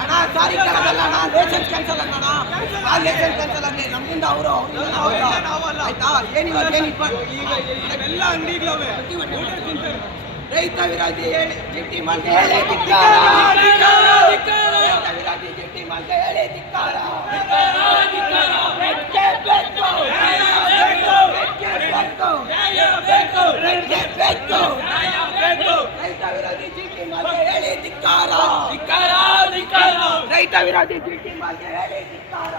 ಅಣ್ಣ ಸಾರಿ ಕೇಳೋದಲ್ಲ ಅಣ್ಣ, licence cancel ಅಣ್ಣ, ಆ ಲೈಸೆನ್ಸ್ ಕ್ಯಾನ್ಸಲ್ ಆಗಲಿ ನಮ್ಮಿಂದ ಅವರು ಆಯ್ತಾ. ಎಲ್ಲ ಅಂಗಡಿಗಳವೆ ರೈತ ವಿರೋಧಿ ಜಿಟ್ಟಿ ಮಂದಿ ಹೇಳಿ ಧಿಕ್ಕಾರ, ರೈತ ವಿರೋಧಿ ಜಿಟ್ಟಿ ಮಂದಿ ಹೇಳಿ ಧಿಕ್ಕಾರ. ರೈತ ವಿರೋಧಿ ಜಿಟ್ಟಿ ಮಂದಿ ಹೇಳಿ ಧಿಕ್ಕಾರ, ಧಿಕ್ಕಾರ ಧಿಕ್ಕಾರ ರೈತ ವಿರೋಧಿ ಜಿಟ್ಟಿ ಮಂದಿ ಹೇಳಿ ಧಿಕ್ಕಾರ.